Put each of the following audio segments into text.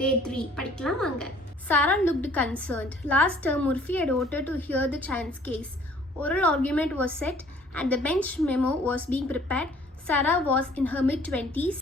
Day-3 படிக்கலாம் வாங்க. Sarah looked concerned. Last term, Murphy had voted to hear the Chan's case. Oral argument was set and the bench memo was being prepared. Sarah was in her mid-20s,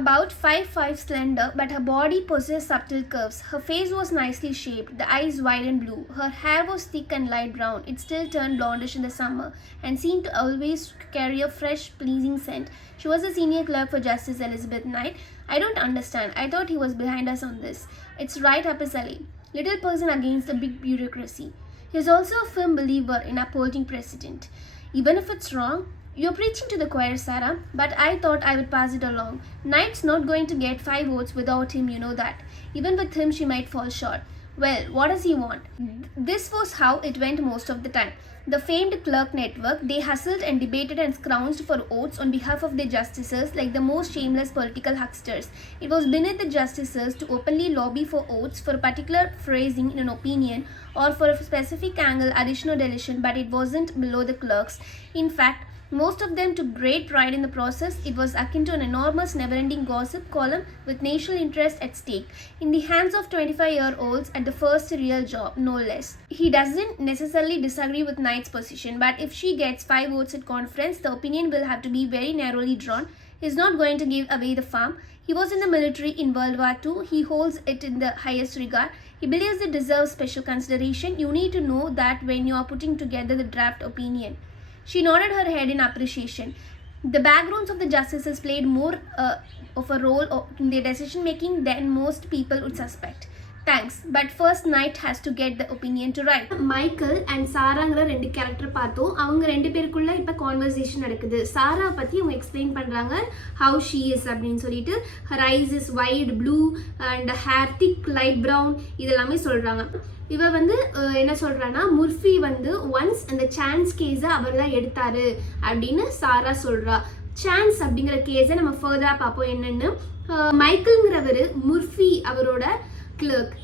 about 5'5" slender, but her body possessed subtle curves. Her face was nicely shaped, the eyes wide and blue. Her hair was thick and light brown. It still turned blondish in the summer and seemed to always carry a fresh, pleasing scent. She was a senior clerk for Justice Elizabeth Knight. I don't understand. I thought he was behind us on this. It's right up his alley. Little person against the big bureaucracy. He is also a firm believer in upholding precedent. Even if it's wrong, you're preaching to the choir, Sarah, but I thought I would pass it along. Knight's not going to get 5 votes without him, you know that. Even with him, she might fall short. Well, what does he want? This was how it went most of the time. The famed clerk network, they hustled and debated and scrounged for votes on behalf of their justices like the most shameless political hucksters. It was beneath the justices to openly lobby for votes for a particular phrasing in an opinion or for a specific angle, addition or deletion, but it wasn't below the clerks. In fact, most of them took great pride in the process. It was akin to an enormous never-ending gossip column with national interest at stake, in the hands of 25-year-olds at the first real job, no less. He doesn't necessarily disagree with Knight's position, but if she gets 5 votes at conference, the opinion will have to be very narrowly drawn. He's not going to give away the farm. He was in the military in World War II. He holds it in the highest regard. He believes it deserves special consideration. You need to know that when you are putting together the draft opinion. She nodded her head in appreciation. The backgrounds of the justices played more of a role in their decision making than most people would suspect. Thanks, but first Knight has to get the opinion to right. Michael and Sarahங்கிற 2 கேரக்டர் பார்த்தோம். அவங்க 2 பேருக்குள்ள இப்போ கான்வர்சேஷன் நடக்குது. சாரா பற்றி அவங்க எக்ஸ்பிளைன் பண்ணுறாங்க how she is அப்படின்னு சொல்லிட்டு. her eyes is wide blue and hair thick light brown இதெல்லாமே சொல்கிறாங்க. இவ வந்து என்ன சொல்கிறான்னா, முர்ஃபி வந்து ஒன்ஸ் அந்த சான்ஸ் கேஸை அவர் தான் எடுத்தார் அப்படின்னு சாரா சொல்கிறா. சான்ஸ் அப்படிங்கிற கேஸை நம்ம ஃபர்தராக பார்ப்போம் என்னென்னு. மைக்கிள்ங்கிறவர் முர்ஃபி அவரோட கிளர்க்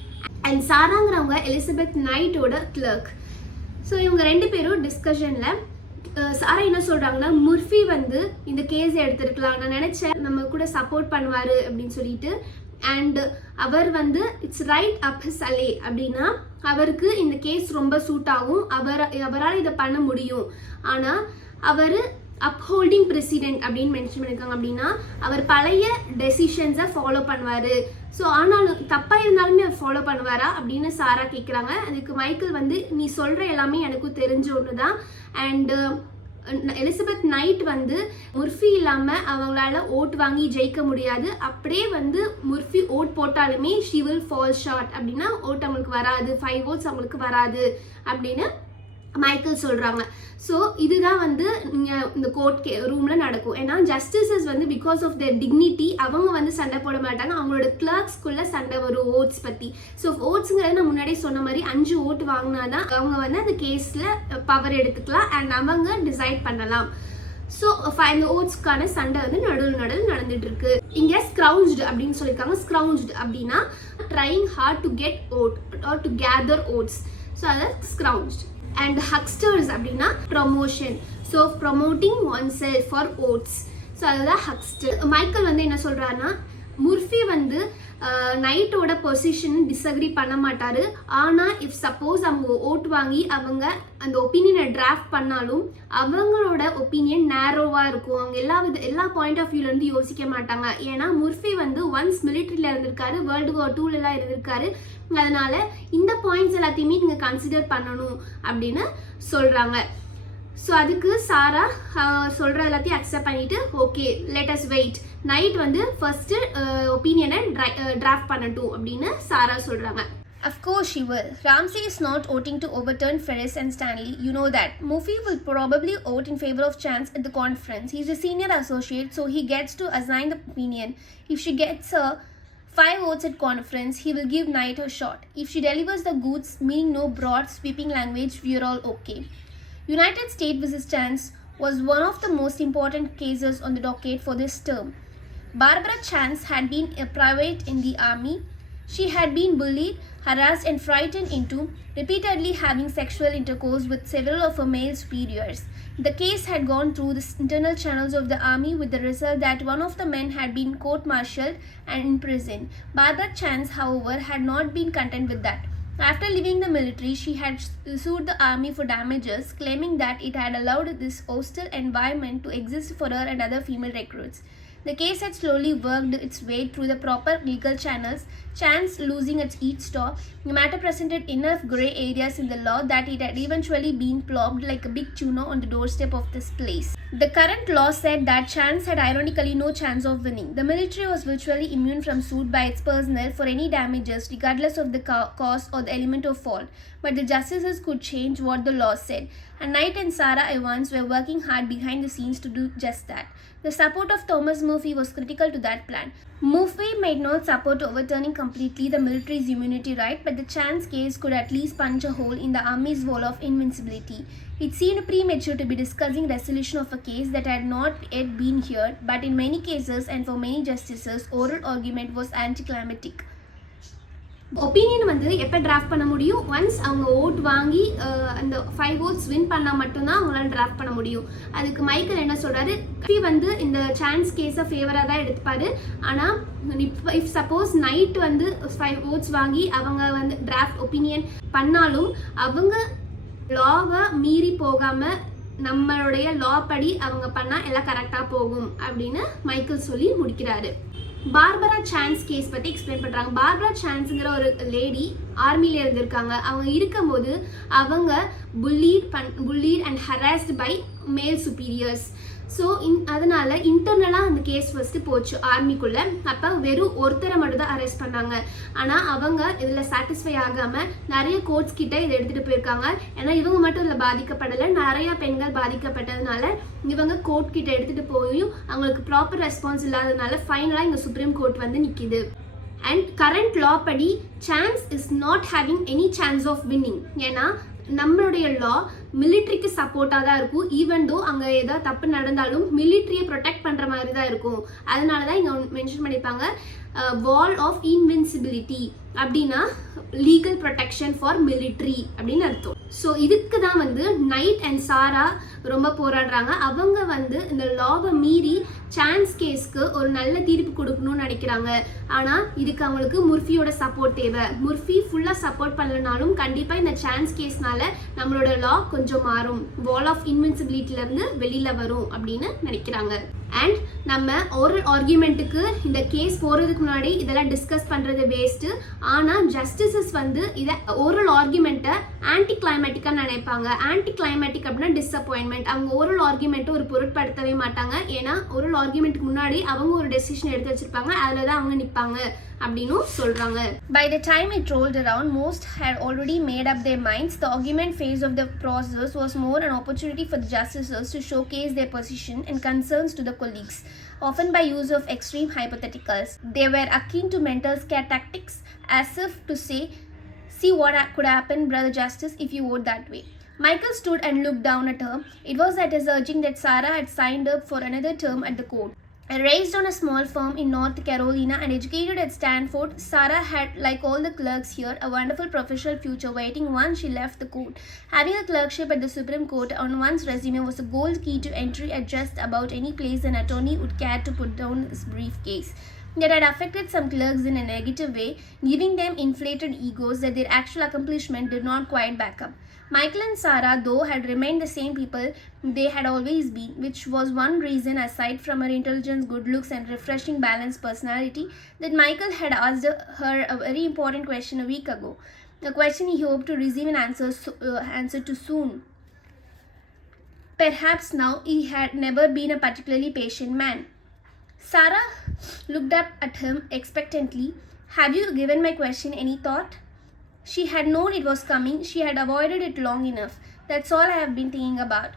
அண்ட் சாராங்கிறவங்க எலிசபெத் நைட்டோட கிளர்க். ஸோ இவங்க 2 பேரும் டிஸ்கஷனில் சாரா என்ன சொல்கிறாங்கன்னா, முர்ஃபி வந்து இந்த கேஸை எடுத்துருக்கலாம், நான் நினச்சேன் நம்ம கூட சப்போர்ட் பண்ணுவார் அப்படின்னு சொல்லிட்டு. அண்ட் அவர் வந்து இட்ஸ் ரைட் அப் ஹிஸ் அலே அப்படின்னா அவருக்கு இந்த கேஸ் ரொம்ப சூட் ஆகும், அவரால் இதை பண்ண முடியும். ஆனால் அவர் அப்ஹோல்டிங் பிரசிடென்ட் அப்படின்னு மென்ஷன் பண்ணியிருக்காங்க. அப்படின்னா அவர் பழைய டெசிஷன்ஸை ஃபாலோ பண்ணுவார். ஸோ ஆனாலும் தப்பாக இருந்தாலுமே அவர் ஃபாலோ பண்ணுவாரா அப்படின்னு சாரா கேட்குறாங்க. அதுக்கு மைக்கேல் வந்து நீ சொல்கிற எல்லாமே எனக்கும் தெரிஞ்ச ஒன்று தான். அண்டு எலிசபெத் நைட் வந்து முர்ஃபி இல்லாமல் அவங்களால ஓட் வாங்கி ஜெயிக்க முடியாது. அப்படியே வந்து முர்ஃபி ஓட் போட்டாலுமே ஷி வில் ஃபால் ஷார்ட் அப்படின்னா ஓட் அவங்களுக்கு வராது, 5 votes அவங்களுக்கு வராது அப்படின்னு மைக்கேல் சொல்கிறாங்க. ஸோ இதுதான் வந்து இந்த கோர்ட் ரூமில் நடக்கும். ஏன்னா ஜஸ்டிஸஸ் வந்து பிகாஸ் ஆஃப் தேர் டிக்னிட்டி அவங்க வந்து சண்டை போட மாட்டாங்க, அவங்களோட கிளர்க்ஸ்குள்ளே சண்டை வரும் ஓட்ஸ் பற்றி. ஸோ ஓட்ஸுங்கிறது நான் முன்னாடியே சொன்ன மாதிரி 5 ஓட் வாங்கினா தான் அவங்க வந்து அந்த கேஸில் பவர் எடுத்துக்கலாம் அண்ட் அவங்க டிசைட் பண்ணலாம். ஸோ இந்த ஓட்ஸ்க்கான சண்டை வந்து நடுவில் நடந்துட்டு இருக்கு. இங்கே ஸ்க்ரவுஞ்ச்டு அப்படின்னு சொல்லியிருக்காங்க. ஸ்க்ரவுஞ்ச்டு அப்படின்னா trying hard to get vote or to gather votes. So அதை ஸ்க்ரவுஞ்ச்டு. அண்ட் ஹக்ஸ்டர்ஸ் அப்படின்னா promotion. So promoting oneself for votes. So அதுதான் ஹக்ஸ்டர். மைக்கேல் வந்து என்ன சொல்கிறாருன்னா, முர்ஃபி வந்து நைட்டோட பொசிஷன் டிஸ்அக்ரி பண்ண மாட்டார். ஆனால் இஃப் சப்போஸ் அவங்க ஓட் வாங்கி அவங்க அந்த ஒப்பீனியனை டிராஃப்ட் பண்ணாலும் அவங்களோட ஒப்பீனியன் நேரோவாக இருக்கும். அவங்க எல்லா பாயிண்ட் ஆஃப் வியூலேருந்து யோசிக்க மாட்டாங்க. ஏன்னா முர்ஃபி வந்து ஒன்ஸ் மிலிட்ரியில் இருந்திருக்காரு, World War II இருந்திருக்காரு. அதனால இந்த பாயிண்ட்ஸ் எல்லாத்தையுமே நீங்கள் கன்சிடர் பண்ணணும் அப்படின்னு சொல்கிறாங்க. ஸோ அதுக்கு சாரா சொல்கிற எல்லாத்தையும் அக்செப்ட் பண்ணிவிட்டு okay let us wait, night வந்து ஃபர்ஸ்ட்டு ஒப்பீனியனை டிராஃப்ட் பண்ணட்டும் அப்படின்னு சாரா சொல்கிறாங்க. Of course she will. Ramsey is not voting to overturn Ferris and Stanley. You know that. Murphy will probably vote in favor of Chance at the conference. He's a senior associate, so he gets to assign the opinion. If she gets 5 votes at conference, he will give Knight a shot. If she delivers the goods, meaning no broad, sweeping language, we're all okay. United States vs. Chance was one of the most important cases on the docket for this term. Barbara Chance had been a private in the army. She had been bullied, harassed and frightened into repeatedly having sexual intercourse with several of her male superiors. The case had gone through the internal channels of the army with the result that one of the men had been court-martialed and imprisoned. Barbara Chance, however, had not been content with that. After leaving the military, she had sued the army for damages, claiming that it had allowed this hostile environment to exist for her and other female recruits. The case had slowly worked its way through the proper legal channels, Chance losing its each straw. The matter presented enough grey areas in the law that it had eventually been plopped like a big tuna on the doorstep of this place. The current law said that Chance had ironically no chance of winning. The military was virtually immune from suit by its personnel for any damages, regardless of the cause or the element of fault. But the justices could change what the law said, and Knight and Sarah Evans were working hard behind the scenes to do just that. The support of Thomas Murphy was critical to that plan. Murphy might not support overturning completely the military's immunity right, but the Chance case could at least punch a hole in the army's wall of invincibility. It seemed premature to be discussing resolution of a case that had not yet been heard, but in many cases and for many justices, oral argument was anticlimactic. Opinion வந்து எப்போ டிராஃப்ட் பண்ண முடியும்? ஒன்ஸ் அவங்க ஓட் வாங்கி அந்த 5 votes win பண்ணால் மட்டும்தான் அவங்களால டிராஃப்ட் பண்ண முடியும். அதுக்கு மைக்கேல் என்ன சொல்கிறாரு, வந்து இந்த சான்ஸ் கேஸை ஃபேவராக தான் எடுத்துப்பாரு. ஆனால் இஃப் சப்போஸ் நைட் வந்து 5 votes வாங்கி அவங்க வந்து டிராஃப்ட் ஒப்பீனியன் பண்ணாலும் அவங்க லாவை மீறி போகாமல் நம்மளுடைய லா படி அவங்க பண்ணால் எல்லாம் கரெக்டாக போகும் அப்படின்னு மைக்கேல் சொல்லி முடிக்கிறாரு. பார்பரா சான்ஸ் கேஸ் பற்றி எக்ஸ்பிளைன் பண்ணுறாங்க. பார்பரா சான்ஸுங்கிற ஒரு லேடி ஆர்மியில் இருந்திருக்காங்க. அவங்க இருக்கும்போது அவங்க புல்லீட் அண்ட் ஹராஸ்ட் பை மேல் சுப்பீரியர்ஸ். ஸோ அதனால் இன்டர்னலாக அந்த கேஸ் ஃபஸ்ட்டு போச்சு ஆர்மிக்குள்ளே. அப்போ வெறும் ஒருத்தரை மட்டும் தான் அரெஸ்ட் பண்ணாங்க. ஆனால் அவங்க இதில் சாட்டிஸ்ஃபை ஆகாமல் நிறைய கோர்ட்ஸ் கிட்ட இதை எடுத்துகிட்டு போயிருக்காங்க. ஏன்னா இவங்க மட்டும் இதில் பாதிக்கப்படலை, நிறையா பெண்கள் பாதிக்கப்பட்டதுனால இவங்க கோர்ட் கிட்ட எடுத்துகிட்டு போயும் அவங்களுக்கு ப்ராப்பர் ரெஸ்பான்ஸ் இல்லாததுனால ஃபைனலாக இங்கே சுப்ரீம் கோர்ட் வந்து நிற்கிது. அண்ட் கரண்ட் லா படி chance is not having any chance of winning. ஏன்னா நம்மளுடைய லா மிலிட்ரிக்கு சப்போர்ட்டாக தான் இருக்கும். ஈவன் தோ அங்கே ஏதாவது தப்பு நடந்தாலும் மிலிட்ரியை ப்ரொடெக்ட் பண்ணுற மாதிரி தான் இருக்கும். அதனால தான் இங்கே மென்ஷன் பண்ணியிருப்பாங்க வால் ஆஃப் இன்வின்சிபிலிட்டி அப்படின்னா லீகல் ப்ரொடெக்ஷன் ஃபார் மிலிட்ரி அப்படின்னு அர்த்தம். ஸோ இதுக்கு தான் வந்து நைட் அண்ட் சாரா ரொம்ப போராடுறாங்க. அவங்க வந்து இந்த லாவை மீறி சான்ஸ் கேஸ்க்கு ஒரு நல்ல தீர்ப்பு கொடுக்கணும்னு நினைக்கிறாங்க. ஆனால் இதுக்கு அவங்களுக்கு முர்ஃபியோட சப்போர்ட் தேவை. முர்ஃபி ஃபுல்லாக சப்போர்ட் பண்ணலனாலும் கண்டிப்பாக இந்த சான்ஸ் கேஸ்னால நம்மளோட லா கொஞ்சம் மாறும், வால் ஆஃப் இன்வின்சிபிலிட்டிலேருந்து வெளியில் வரும் அப்படின்னு நினைக்கிறாங்க. அண்ட் நம்ம ஓரல் ஆர்கியூமெண்ட்டுக்கு இந்த கேஸ் போகிறதுக்கு முன்னாடி இதெல்லாம் டிஸ்கஸ் பண்ணுறது வேஸ்ட்டு. ஆனால் ஜஸ்டிசஸ் வந்து இதை ஓரல் ஆர்கியூமெண்ட்டை ஆன்டி கிளைமேட்டிக்காக நினைப்பாங்க. ஆன்டி கிளைமேட்டிக் அப்படின்னா டிஸப்பாயின்மெண்ட். அவங்க ஓரல் ஆர்கியூமெண்ட்டை ஒரு பொருட்படுத்தவே மாட்டாங்க. ஏன்னா ஓரல் ஆர்கியூமெண்ட்டுக்கு முன்னாடி அவங்க ஒரு டெசிஷன் எடுத்து வச்சுருப்பாங்க, அதில் தான் அவங்க நிற்பாங்க அப்படின்னு சொல்கிறாங்க. By the time it rolled around, most had already made up their minds. The argument phase of the process was more an opportunity for the justices to showcase their position and concerns to the colleagues, often by use of extreme hypotheticals. They were akin to mental scare tactics, as if to say, see what could happen, Brother Justice, if you vote that way. Michael stood and looked down at her. It was at his urging that Sarah had signed up for another term at the court. Raised on a small farm in North Carolina and educated at Stanford, Sarah had, like all the clerks here, a wonderful professional future waiting once she left the court. Having a clerkship at the Supreme Court on one's resume was a gold key to entry at just about any place an attorney would care to put down his briefcase. That had affected some clerks in a negative way, giving them inflated egos that their actual accomplishment did not quite back up. Michael and Sarah, though, had remained the same people they had always been, which was one reason, aside from her intelligence, good looks, and refreshing balanced personality, that Michael had asked her a very important question a week ago, a question he hoped to receive an answer to soon. Perhaps now he had never been a particularly patient man. Sarah looked up at him expectantly. Have you given my question any thought? She had known it was coming. She had avoided it long enough. That's all I have been thinking about.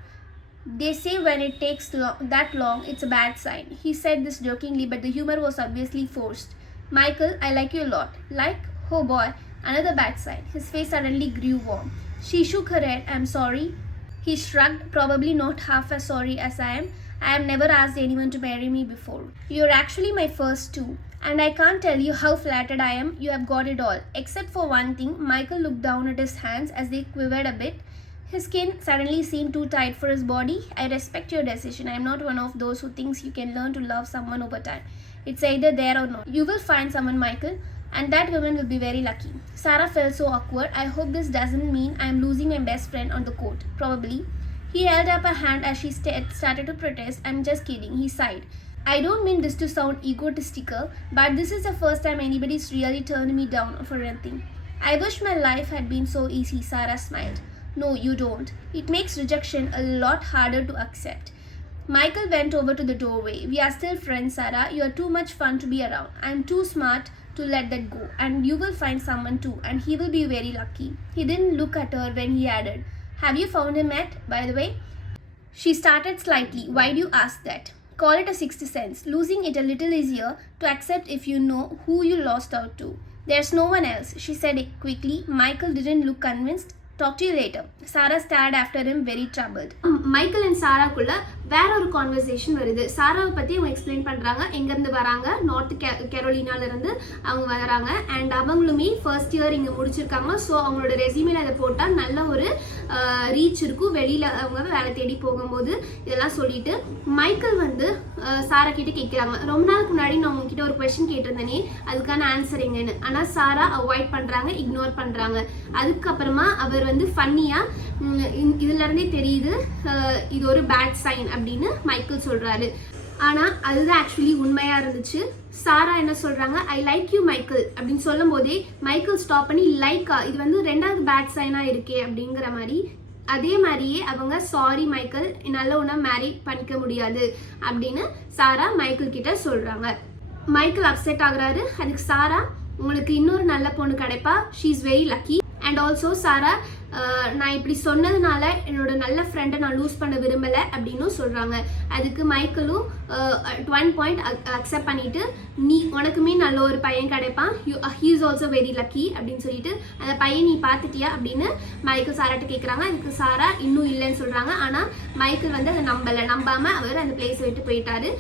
They say when it takes that long, it's a bad sign. He said this jokingly, but the humor was obviously forced. Michael, I like you a lot. Like? Oh boy, another bad sign. His face suddenly grew warm. She shook her head. I'm sorry. He shrugged, probably not half as sorry as I am. I have never asked anyone to marry me before. You're actually my first too. And I can't tell you how flattered I am. You have got it all. Except for one thing, Michael looked down at his hands as they quivered a bit. His skin suddenly seemed too tight for his body. I respect your decision. I am not one of those who thinks you can learn to love someone over time. It's either there or not. You will find someone, Michael, and that woman will be very lucky. Sarah felt so awkward. I hope this doesn't mean I am losing my best friend on the court. Probably. He held up a hand as she started to protest. I'm just kidding, he sighed. I don't mean this to sound egotistical, but this is the first time anybody's really turned me down for anything. I wish my life had been so easy, Sarah smiled. No, you don't. It makes rejection a lot harder to accept. Michael went over to the doorway. We are still friends, Sarah. You are too much fun to be around. I am too smart to let that go. And you will find someone too, and he will be very lucky. He didn't look at her when he added, Have you found him yet, by the way? She started slightly. Why do you ask that? Call it a 60 cents. Losing it a little easier to accept if you know who you lost out to. There's no one else, she said quickly. Michael didn't look convinced. Talk to you later. Sarah stared after him, very troubled. Michael and Sarah kulla வேற ஒரு கான்வர்சேஷன் வருது. சாராவை பற்றி அவங்க எக்ஸ்பிளைன் பண்ணுறாங்க. எங்கேருந்து வராங்க, நார்த் கெரோலினாலேருந்து அவங்க வராங்க. அண்ட் அவங்களுமே ஃபர்ஸ்ட் இயர் இங்கே முடிச்சிருக்காங்க. ஸோ அவங்களோட ரெசியூமில் அதை போட்டால் நல்ல ஒரு ரீச் இருக்கும். வெளியில் அவங்க வேலை தேடி போகும்போது இதெல்லாம் சொல்லிட்டு மைக்கேல் வந்து சாரா கிட்ட கேட்குறாங்க. ரொம்ப நாளுக்கு முன்னாடி நான் உங்ககிட்ட ஒரு கொஸ்டின் கேட்டிருந்தேனே, அதுக்கான ஆன்சர் எங்கன்னு. ஆனால் சாரா அவாய்ட் பண்ணுறாங்க, இக்னோர் பண்ணுறாங்க. அதுக்கப்புறமா அவர் வந்து ஃபன்னியாக இதுலேருந்தே தெரியுது இது ஒரு பேட் சைன் அப்படின்னு மைக்கேல் சொல்கிறாரு. ஆனால் அதுதான் ஆக்சுவலி உண்மையாக இருந்துச்சு. சாரா என்ன சொல்கிறாங்க, ஐ லைக் யூ மைக்கேல் அப்படின்னு சொல்லும் போதே மைக்கேல் ஸ்டாப் பண்ணி லைக்கா, இது வந்து ரெண்டாவது பேட் சைனாக இருக்கே அப்படிங்கிற மாதிரி. அதே மாதிரியே அவங்க சாரி மைக்கேல், என்னால் உன்னை மேரி பண்ணிக்க முடியாது அப்படின்னு சாரா மைக்கேல் கிட்ட சொல்கிறாங்க. மைக்கேல் அப்செட் ஆகுறாரு. அதுக்கு சாரா, உங்களுக்கு இன்னொரு நல்ல பொண்ணு கிடைப்பா, she is very lucky. And also Sarah, நான் இப்படி சொன்னதுனால என்னோட நல்ல ஃப்ரெண்டை நான் லூஸ் பண்ண விரும்பலை அப்படின்னு சொல்கிறாங்க. அதுக்கு மைக்கேலும் அட் ஒன் பாயிண்ட் அக்செப்ட் பண்ணிவிட்டு, உனக்குமே நல்ல ஒரு பையன் கிடைப்பான், he is also very lucky அப்படின்னு சொல்லிட்டு, அந்த பையன் நீ பார்த்துட்டியா அப்படின்னு மைக்கேல் சாராட்ட கேட்குறாங்க. அதுக்கு சாரா இன்னும் இல்லைன்னு சொல்கிறாங்க. ஆனால் மைக்கேல் வந்து அதை நம்பாமல் அவர் அந்த பிளேஸை விட்டு போயிட்டாரு.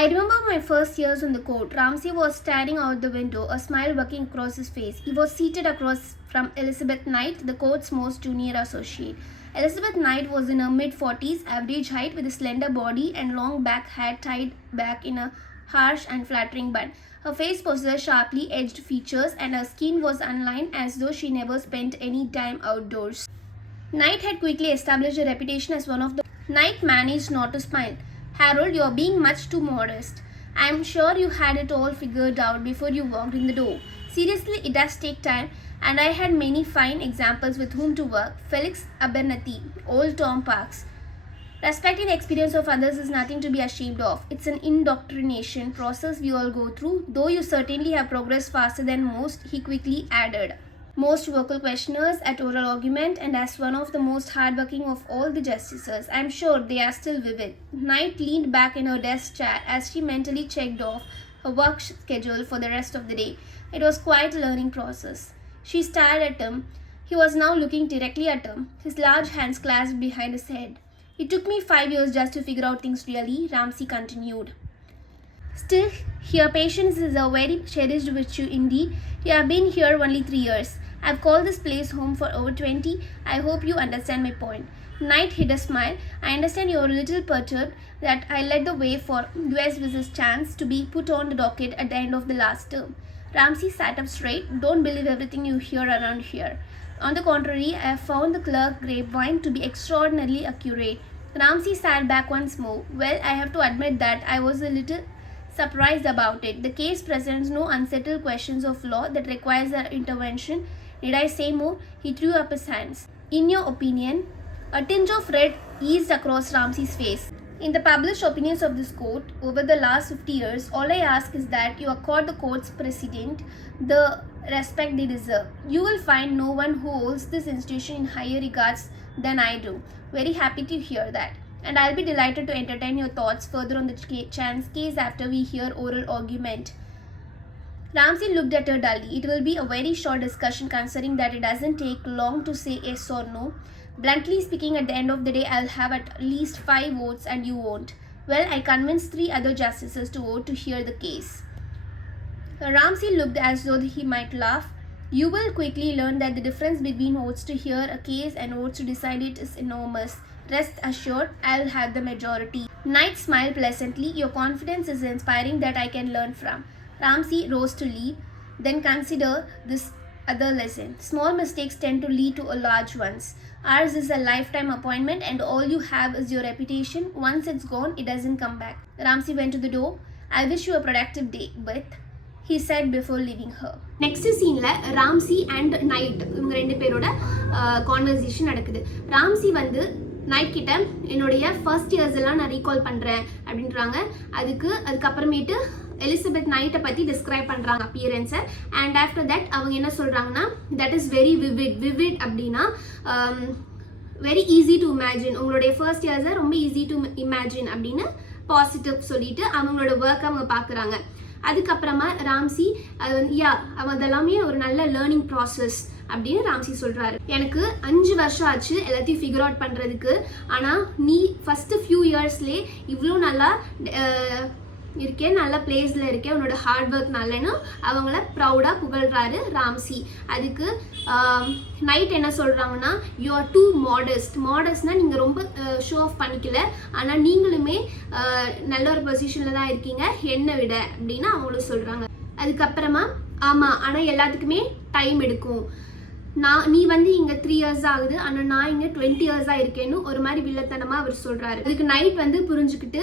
I remember my first years on the court. Ramsey was staring out the window, a smile working across his face. He was seated across from Elizabeth Knight, the court's most junior associate. Elizabeth Knight was in her mid-40s, average height, with a slender body and long black hair tied back in a harsh and flattering bun. Her face possessed sharply edged features and her skin was unlined as though she never spent any time outdoors. Knight had quickly established a reputation as one of the... Knight managed not to smile. Harold, you are being much too modest. I am sure you had it all figured out before you walked in the door. Seriously, it does take time, and I had many fine examples with whom to work. Felix Abernathy, old Tom Parks. Respecting the experience of others is nothing to be ashamed of. It's an indoctrination process we all go through, though you certainly have progressed faster than most, he quickly added. Most vocal questioners at oral argument, and as one of the most hardworking of all the justices, I'm sure they are still vivid. Knight leaned back in her desk chair as she mentally checked off her work schedule for the rest of the day. It was quite a learning process. She stared at him. He was now looking directly at her, his large hands clasped behind his head. It took me 5 years just to figure out things really, Ramsey continued. Still, your patience is a very cherished virtue indeed. You have been here only 3 years. I've called this place home for over 20. I hope you understand my point. Knight hid a smile. I understand you're a little perturbed that I led the way for US vs. Chance to be put on the docket at the end of the last term. Ramsey sat up straight. Don't believe everything you hear around here. On the contrary, I have found the clerk grapevine to be extraordinarily accurate. Ramsey sat back once more. Well, I have to admit that I was a little surprised about it. The case presents no unsettled questions of law that requires our intervention. Did I say more? He threw up his hands. In your opinion? A tinge of red eased across Ramsey's face. In the published opinions of this court over the last 50 years, all I ask is that you accord the court's precedent the respect they deserve. You will find no one who holds this institution in higher regards than I do. Very happy to hear that. And I'll be delighted to entertain your thoughts further on the Chance case after we hear oral argument. Ramsey looked at her dully. It will be a very short discussion considering that it doesn't take long to say yes or no. Bluntly speaking, at the end of the day, I'll have at least 5 votes and you won't. Well, I convinced 3 other justices to vote to hear the case. Ramsey looked as though he might laugh. You will quickly learn that the difference between votes to hear a case and votes to decide it is enormous. Rest assured, I'll have the majority. Knight smiled pleasantly. Your confidence is inspiring that I can learn from. Ramsey rose to leave. Then consider this other lesson. Small mistakes tend to lead to large ones. Ours is a lifetime appointment and all you have is your reputation. Once it's gone, it doesn't come back. Ramsey went to the door. I wish you a productive day, Beth, he said before leaving her. Next scene la Ramsey and Knight இவங்க ரெண்டு பேரோட கான்வர்சேஷன் நடக்குது. ராம்சி வந்து நைட் கிட்ட என்னுடைய first years எல்லாம் நான் ரீகால் பண்றேன் அப்படின்றாங்க. அதுக்கப்புறமேட்டு எலிசபெத் நைட்டை பற்றி டிஸ்கிரைப் பண்ணுறாங்க அப்பியரன்ஸை. அண்ட் ஆஃப்டர் தட் அவங்க என்ன சொல்கிறாங்கன்னா தட் இஸ் வெரி விவிட் அப்படின்னா வெரி ஈஸி டு இமேஜின், உங்களுடைய ஃபர்ஸ்ட் இயர்ஸை ரொம்ப ஈஸி டு இமேஜின் அப்படின்னு பாசிட்டிவ் சொல்லிட்டு அவங்களோட ஒர்க்கை அவங்க பார்க்குறாங்க. அதுக்கப்புறமா ராம்சி அது வந்து அவன் அதெல்லாமே ஒரு நல்ல லேர்னிங் ப்ராசஸ் அப்படின்னு ராம்சி சொல்கிறாரு. எனக்கு 5 வருஷம் ஆச்சு எல்லாத்தையும் ஃபிகர் அவுட் பண்ணுறதுக்கு, ஆனால் நீ ஃபஸ்ட்டு ஃபியூ இயர்ஸ்லேயே இவ்வளோ நல்லா இருக்கேன், நல்ல பிளேஸில் இருக்கேன், உன்னோட ஹார்ட் ஒர்க்னாலன்னு அவங்கள ப்ரௌடாக புகழ்கிறாரு ராம்சி. அதுக்கு நைட் என்ன சொல்கிறாங்கன்னா யூ ஆர் டூ மாடஸ்ட்னால் நீங்கள் ரொம்ப ஷோ ஆஃப் பண்ணிக்கல, ஆனால் நீங்களுமே நல்ல ஒரு பொசிஷனில் தான் இருக்கீங்க என்னை விட அப்படின்னு அவங்களும் சொல்கிறாங்க. அதுக்கப்புறமா ஆமாம், ஆனால் எல்லாத்துக்குமே டைம் எடுக்கும், நீ வந்து இங்கே 3 இயர்ஸ் ஆகுது, ஆனால் நான் இங்கே 20 இயர்ஸாக இருக்கேன்னு ஒரு மாதிரி வில்லத்தனமாக அவர் சொல்கிறாரு. அதுக்கு நைட் வந்து புரிஞ்சுக்கிட்டு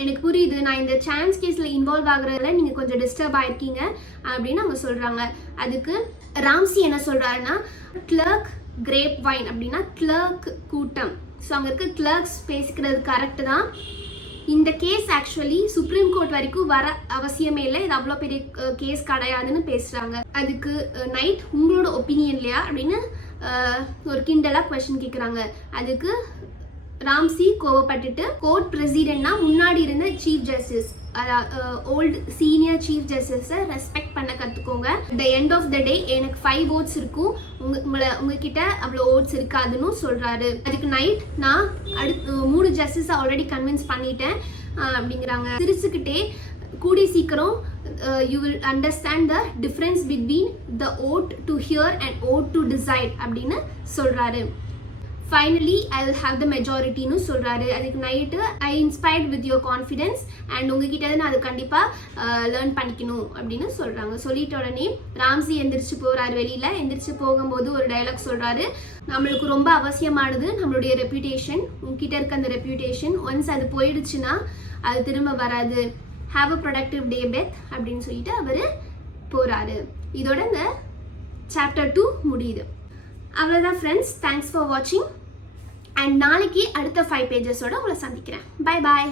எனக்கு புரியுது, நான் இந்த சான்ஸ் கேஸில் இன்வால்வ் ஆகுறதுல நீங்கள் கொஞ்சம் டிஸ்டர்ப் ஆகிருக்கீங்க அப்படின்னு அவங்க சொல்கிறாங்க. அதுக்கு ராம்சி என்ன சொல்கிறாருன்னா கிளர்க் கிரேப் வைன் அப்படின்னா கிளர்க் கூட்டம். ஸோ அங்கே இருக்க கிளர்க்ஸ் பேசிக்கிறது கரெக்டு தான். இந்த கேஸ் ஆக்சுவலி சுப்ரீம் கோர்ட் வரைக்கும் வர அவசியமே இல்லை, இது அவ்வளோ பெரிய கேஸ் கிடையாதுன்னு பேசுகிறாங்க. அதுக்கு நைட் உங்களோட ஒப்பீனியன் இல்லையா அப்படின்னு ஒரு கிண்டலாக கொஸ்டின் கேட்குறாங்க. அதுக்கு ராம்சி கோவப்பட்டுட்டு கோர்ட் பிரசிடென்ட்னா முன்னாடி இருந்த chief justice, old senior chief ஜஸ்டிஸை ரெஸ்பெக்ட் பண்ண கற்றுக்கோங்க. த எண்ட் ஆஃப் த டே எனக்கு 5 votes இருக்கும், உங்ககிட்ட அவ்வளோ ஓட்ஸ் இருக்காதுன்னு சொல்கிறாரு. அதுக்கு நைட் நான் 3 ஜஸ்டிஸை ஆல்ரெடி கன்வின்ஸ் பண்ணிட்டேன் அப்படிங்கிறாங்க. சிரிச்சுக்கிட்டே கூடி சீக்கிரம் you will understand the difference between the oath to hear and oath to decide அப்படின்னு சொல்கிறாரு. Finally I will have the மெஜாரிட்டின்னு சொல்கிறாரு. அதுக்கு night I inspired with your confidence and உங்ககிட்ட நான் அது கண்டிப்பாக லேர்ன் பண்ணிக்கணும் அப்படின்னு சொல்கிறாங்க. சொல்லிட்ட உடனே ராம்சி எந்திரிச்சு போகிறாரு. வெளியில் எந்திரிச்சு போகும்போது ஒரு டைலாக் சொல்கிறாரு, நம்மளுக்கு ரொம்ப அவசியமானது நம்மளுடைய ரெப்யூட்டேஷன், உங்ககிட்ட இருக்க அந்த ரெப்யூட்டேஷன் ஒன்ஸ் அது போயிடுச்சுன்னா அது திரும்ப வராது. ஹாவ் அ ப்ரொடக்டிவ் டே பெத் அப்படின்னு சொல்லிட்டு அவர் போகிறாரு. இதோட இந்த சாப்டர் 2 முடியுது. அவ்வளோதான் ஃப்ரெண்ட்ஸ், தேங்க்ஸ் ஃபார் வாட்சிங். அண்ட் நாளைக்கு அடுத்த 5 pagesோட உங்களை சந்திக்கிறேன். Bye bye.